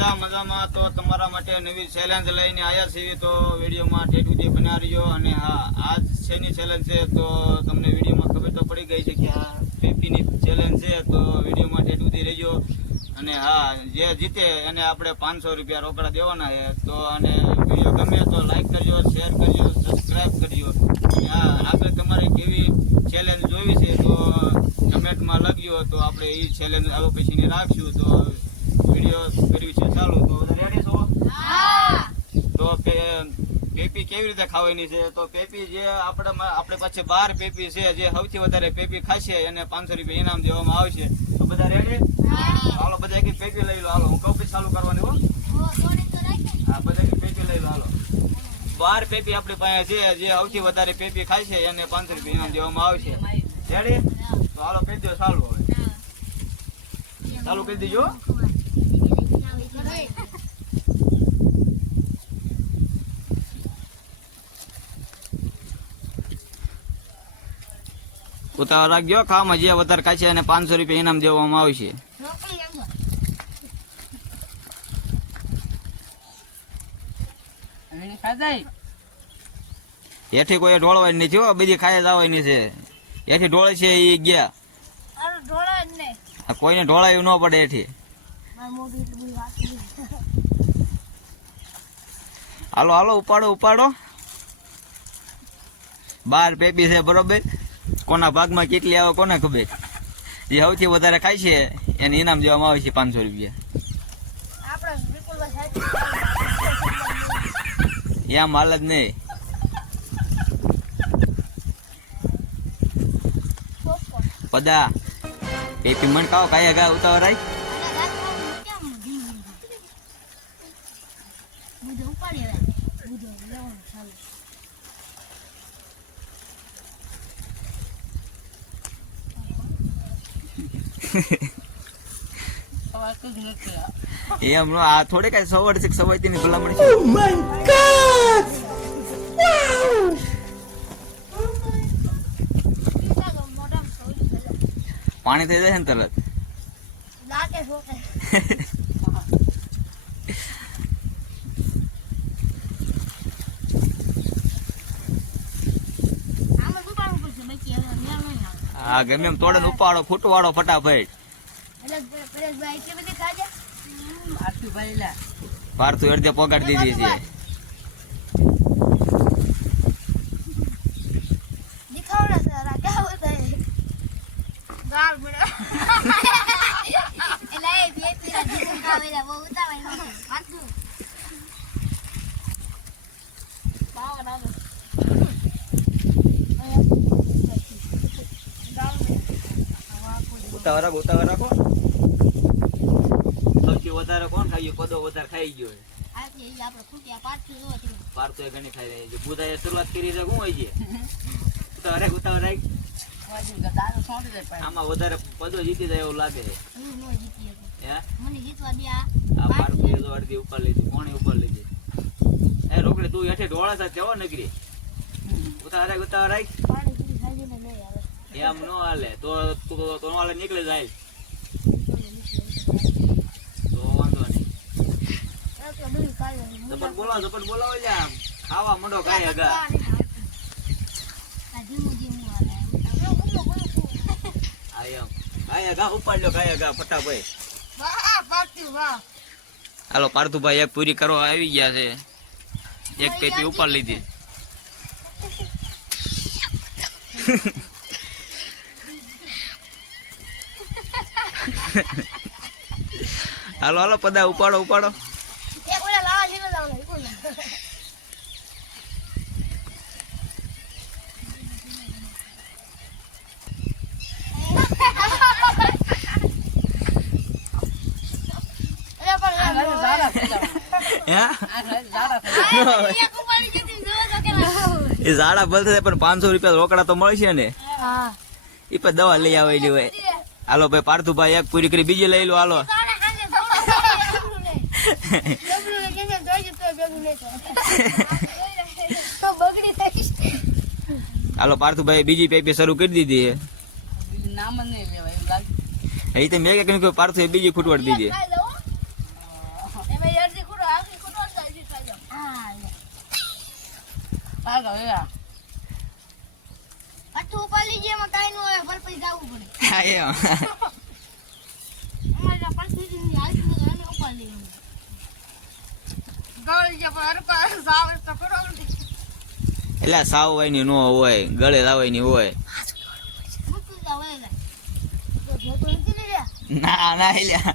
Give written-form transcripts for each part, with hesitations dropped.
બધા મજામાં. તો તમારા માટે નવી ચેલેન્જ લઈને આવ્યા છીએ. તો વિડીયોમાં ઠેઠ સુધી બના રહ્યો. અને હા, આજ શેની ચેલેન્જ છે તો તમને વિડીયોમાં ખબર તો પડી ગઈ છે કે આ પેપીની ચેલેન્જ છે. તો વિડીયોમાં ઠેઠ સુધી રહેજો. અને હા, જે જીતે એને આપણે 500 રૂપિયા રોકડા દેવાના છે. તો અને વિડીયો ગમે તો લાઈક કરજો, શેર કરજો, સબસ્ક્રાઈબ કરજો. અને હા, આગળ તમારે કેવી ચેલેન્જ જોવી છે તો કમેન્ટમાં લખજો. તો આપણે એ ચેલેન્જ આગળ પછીની રાખશું. તો વિડીયો કર્યું છે ચાલુ. તો રેડી છો? તો પેપી કેવી રીતે ખાવાની છે? તો પેપી જે આપણે પાસે 12 પેપી છે, જે સૌથી વધારે પેપી ખાશે એને 500 રૂપિયા ઇનામ દેવામાં આવશે. તો બધા રેડી? હાલો બધા એક પેપી લઈ લો. હાલો હું કહું ચાલુ કરવાની હો. હા, બધા એક પેપી લઈ લો. હાલો 12 પેપી આપણી પાસે છે, જે સૌથી વધારે પેપી ખાશે એને 500 રૂપિયા ઇનામ દેવામાં આવશે. રેડી? તો હાલો કહી દો ચાલુ. હવે ચાલુ કરી દેજો. ઉતાવળ રાખજો. ખાવામાં જે વધારે ખાશે એને 500 રૂપિયા ઇનામ દેવામાં આવશે. એથી કોઈ ઢોળવાની નથી હો, બધી ખાઈ જવાની છે. એથી ઢોળે છે એ ગયા, કોઈને ઢોળાયું ન પડે એથી. હાલો હાલો ઉપાડો ઉપાડો. 12 પેપી છે બરોબર. કોના ભાગમાં કેટલી આવે કોને ખબર. જે સૌથી વધારે ખાય છે એને ઇનામ દેવામાં આવે છે 500 રૂપિયા. એમ હાલ જ નહીં. બધા પેપી મન ખાઓ, કાયા ગા ઉતાવળ રાખ. એમ નો આ થોડે કઈ સવારથી ની ભલામણ છે. પાણી થઈ જાય ને તરત. હા ગમે એમ તોડે ઉપાડો ફૂટવાડો ફટાફટ. પાર્થુ અડધે પોગાડી દીધી છે. ઉતાવળ રાખો. સૌથી વધારે કોણ ખાઈ? પદો વધારે ખાઈ ગયો. પાર્થુ એ ઘણી ખાઈ રહી છે. બુધાએ શરૂઆત કરી છે. શું હોય છે? ઉતાવળ રાખ. આમાં વધારે પદો જીતી જાય એવું લાગે છે. અડધી ઉપર લીધી, કોણી ઉપર લીધી. એ રોકડી તું હેઠે ઢોળા સાથે જવો નગરી. ઉતાવળ રાખ. એમ નો હાલે તો હાલે નીકળી જાય તો વાંધો નહીં. ઝપટ બોલાવો આમ ખાવા મંડો. કાંઈ અગા ઉપાડ લો. કાંઈ અગા ફટાફટ. હાલો પાર્થુભાઈ એક પૂરી કરવા આવી ગયા છે. એક પેપી ઉપાડ લીધી. હાલો હાલો પદા ઉપાડો. એ ઝાડા ભલ થશે પણ 500 રૂપિયા રોકડા તો મળશે ને. એ પણ દવા લઈ આવેલી હોય. હાલો ભાઈ પાર્થુભાઈ એક પૂરી કરી બીજી લઈ લો. હાલો હાલો પાર્થુભાઈ બીજી પેપી શરૂ કરી દીધી છે. એ તો મેં કહ્યું પાર્થુ બીજી ફૂટવાડ દીધી. આટલું ઉપર લીજે એમાં કાંઈ ન હોય પર પછી જવું પડે હા એમ અમારે પરિસ્થિતિની હાલત અને ઉપર લઈ ગળ જે પર સાવ તો કરો એટલે સાવ હોય ની નો હોય ગળે લાવવાની હોય મૂકી જાવ એ તો જોતો નથી ને રે ના ના એલા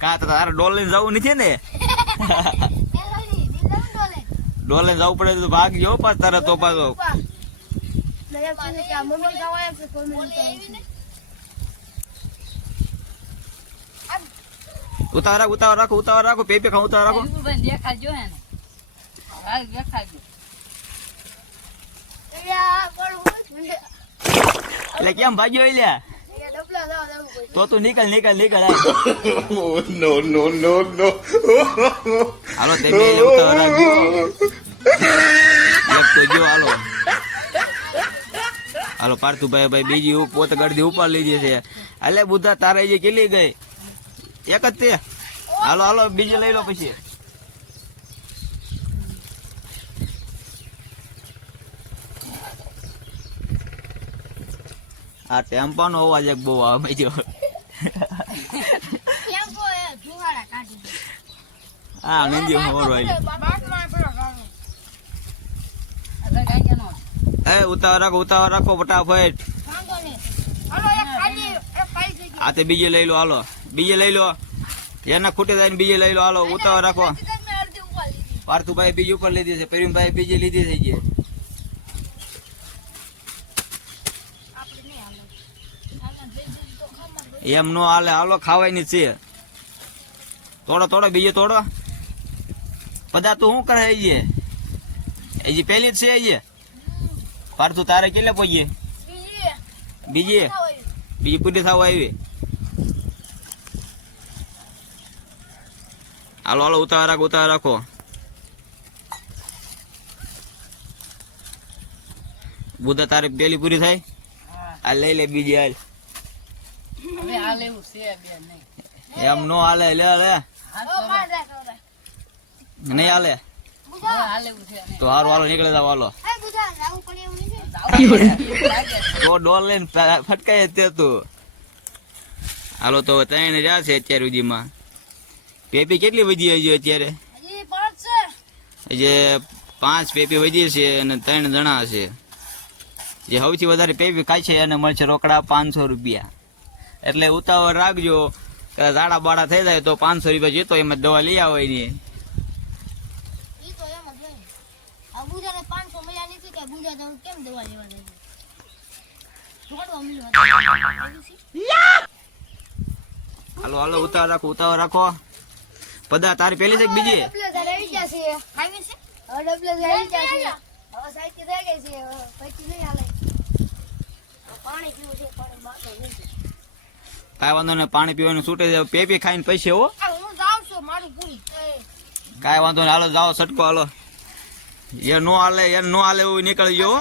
કા તો તારે ડોલ લઈને જવું નથી ને ડોલ લઈને જવું પડે તો ભાગજો પાછ તારે તો પાછો ઉતાવળ રાખો પેપે ખા ઉતાવળ રાખો દેખાડજો હે ને દેખાડજો એટલે કેમ ભાગ્યો એલ્યા તો તું નીકળ No. હાલો તમે ઉતાવળ રાખજો એક તો જો હાલો પાર્થુભાઈ બીજી પોત ગળદી ઉપર લીધી છે એટલે બુધા તારે જે કેટલી ગઈ એક જ તે હાલો બીજી લઈ લો પછી આ ટેમ્પો નો અવાજ એક બહુ આવે જો હા નંદી મોરો ઉતાવળ રાખો ફટાફટ આ તે બીજે લઈ લો હાલો બીજે લઈ લો એના ખૂટે જાય ને બીજે લઈ લો હાલો ઉતાવળ રાખો પાર્થુભાઈ બીજી ઉપર લીધી છે પ્રેમભાઈ બીજી લીધી થઈ ગઈ એમ નો હાલે હાલો ખાવાની છે તોડો બીજે તોડો બધા તું શું કરે હજી પેલી જ છે પાર્થુ તારે કેટલે પહોંચીએ બીજી પૂરી થવા આવી હાલો ઉતાવળ રાખો બુધા તારે પેલી પૂરી થાય આ લઈ લે બીજી હાલ એમ નો હાલે લે નહીં હાલે તો હાલો નીકળે જાવ હાલો તો ડોલ લઈને ફટકાય તે તું હાલો તો ત્રણ રહ્યા છે અત્યાર સુધીમાં પેપી કેટલી વધી છે અત્યારે જે 5 પેપી વધી છે અને 3 જણા છે જે સૌથી વધારે પેપી ખાય છે એને મળશે રોકડા 500 રૂપિયા એટલે ઉતાવળ રાખજો ઝાડા બાડા થઈ જાય તો 500 રૂપિયા જેતો એમાં દવા લઈ આવે એની હાલો ઉતાવળ રાખો પદા તારી પેલી છે બીજી કાંઈ વાંધો ને પાણી પીવાનું છૂટે જાય પેપી ખાઈને પૈસે હો કાંઈ વાંધો ને હાલો જાઓ સટકો હાલો એ નો હાલે એવું નીકળી ગયો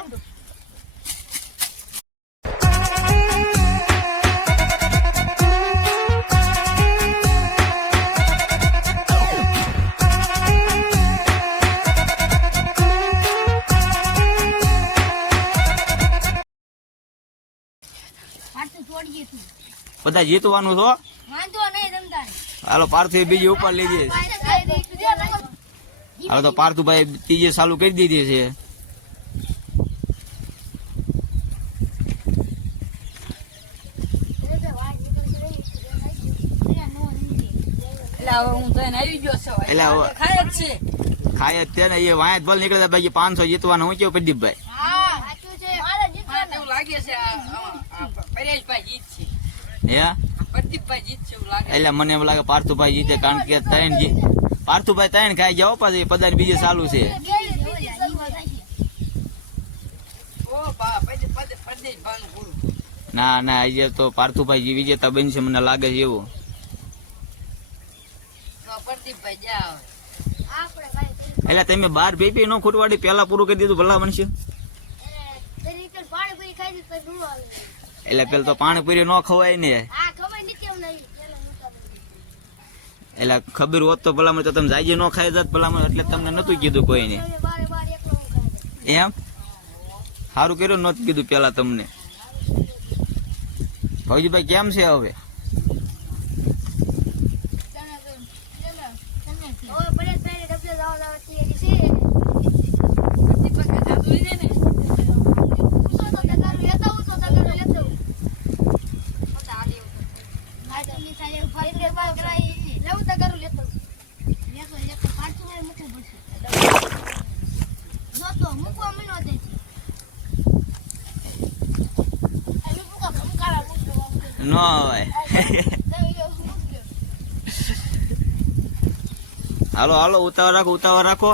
બધા જીતવાનું છો હાલો પાર્થુ બીજી ઉપર લીધી હવે તો પાર્થુભાઈ ત્રીજે ચાલુ કરી દીધી છે ખાય જ છે ને એ વાય ભલ નીકળે બાકી 500 જીતવાનું હું કેવું પ્રદીપભાઈ એટલે મને એમ લાગે પાર્થુભાઈ જીતે કારણ કે પાર્થુભાઈ 3 ખાઈ જાઓ પછી પદાર બીજે ચાલુ છે ના આજે તો પાર્થુભાઈ વિજેતા બનશે મને લાગે છે એવું એટલે તમે 12 પેપી નો ખૂટવાડી પેલા પૂરું કરી દીધું ભલા બનશે એટલે પેલા તો પાણીપુરી નો ખવાય ને એટલે ખબર હોત તો ભલામણ તો તમે જાજી નો ખાઈ જાત ભલામણ એટલે તમને નતું કીધું કોઈ ને એમ સારું કર્યું નહોતું કીધું પેલા તમને. ભવજીભાઈ કેમ છે હવે? હવે પરેશભાઈને ડબલે જવા તૈયારી છે. પછી પગે જાતું હોય છે ને. તો તગારું લેતા આવું, તો તગારું લેતા આવું. ગાડીની સાઈડે ફરી લેવા કરાય. લેવું તગારું લેતા આવું. લેતો પાછું મારે મૂકવું પડશે. જો તો મૂકવા મનો દે છે. આવી મુકારા મૂકવા. ન હોય. હાલો હાલો ઉતાવળ રાખો.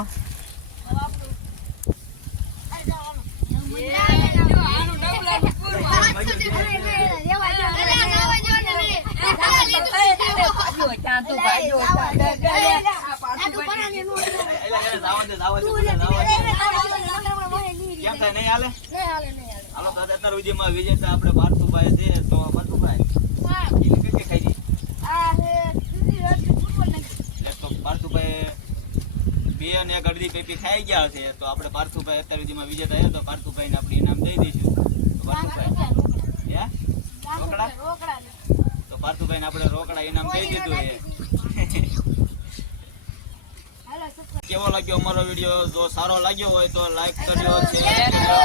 ત્યાં તો ભાઈ કેમ થાય નહીં હાલે? હાલો તો અત્યાર સુધીમાં વિજેતા આપણે પાર્થુભાઈ છે. તો પાર્થુભાઈ કઈ ખાઈ ગઈ તો પાર્થુભાઈ 2 અને 1 અડધી પેપી ખાઈ ગયા છે. તો આપણે પાર્થુભાઈ અત્યાર સુધીમાં વિજેતા છે. તો પાર્થુભાઈને આપણે ઇનામ દઈ દઈશું. તો પાર્થુભાઈ હે રોકડા? તો પાર્થુભાઈને આપણે રોકડા ઇનામ દઈ દીધું છે. કેવો લાગ્યો અમારો વિડીયો? જો સારો લાગ્યો હોય તો લાઈક કરજો, શેર કરજો.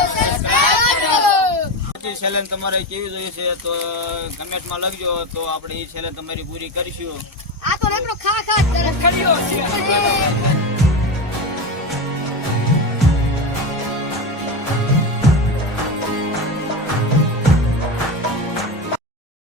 ચેલેન્જ તમારે કેવી જોઈએ છે તો કમેન્ટમાં લખજો. તો આપણે એ ચેલેન્જ તમારી પૂરી કરીશું. આ તો રેકડો ખા કરે.